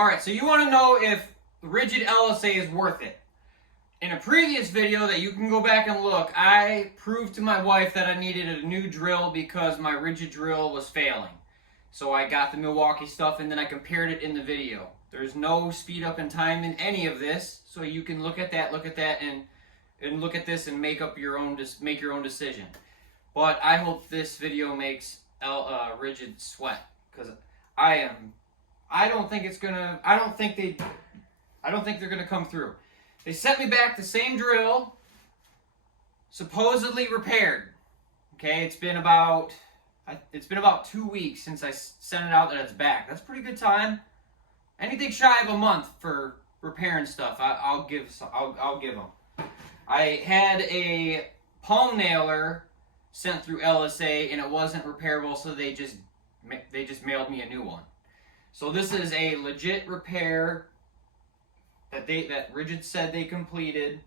Alright, so you want to know if Ridgid LSA is worth it. In a previous video that you can go back and look, I proved to my wife that I needed a new drill because my Ridgid drill was failing. So I got the Milwaukee stuff and then I compared it in the video. There's no speed up in time in any of this, so you can look at that, and look at this and make your own decision. But I hope this video makes Ridgid sweat, because I don't think they're gonna come through. They sent me back the same drill, supposedly repaired. Okay, it's been about 2 weeks since I sent it out that it's back. That's pretty good time. Anything shy of a month for repairing stuff, I'll give them. I had a palm nailer sent through LSA and it wasn't repairable, so they just mailed me a new one. So this is a legit repair that Ridgid said they completed,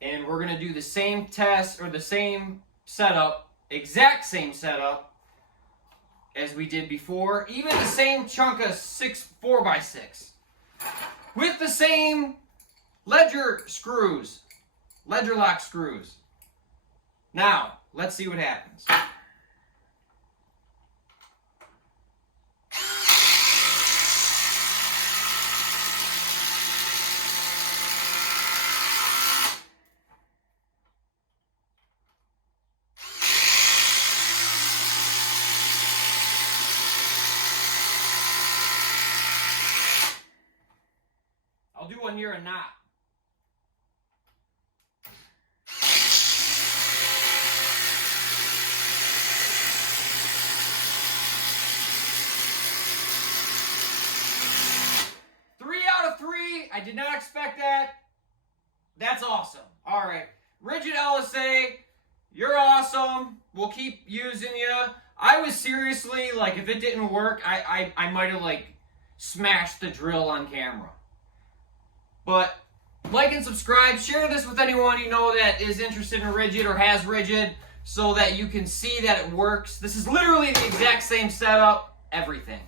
and we're gonna do the same test or the same setup, exact same setup as we did before, even the same chunk of 4x6 with the same ledger lock screws. Now let's see what happens. I'll do one near a knot. I did not expect that. That's awesome. All right. Ridgid LSA, you're awesome. We'll keep using you. I was seriously, like, if it didn't work, I might have, like, smashed the drill on camera. But like and subscribe. Share this with anyone you know that is interested in Ridgid or has Ridgid, so that you can see that it works. This is literally the exact same setup, everything.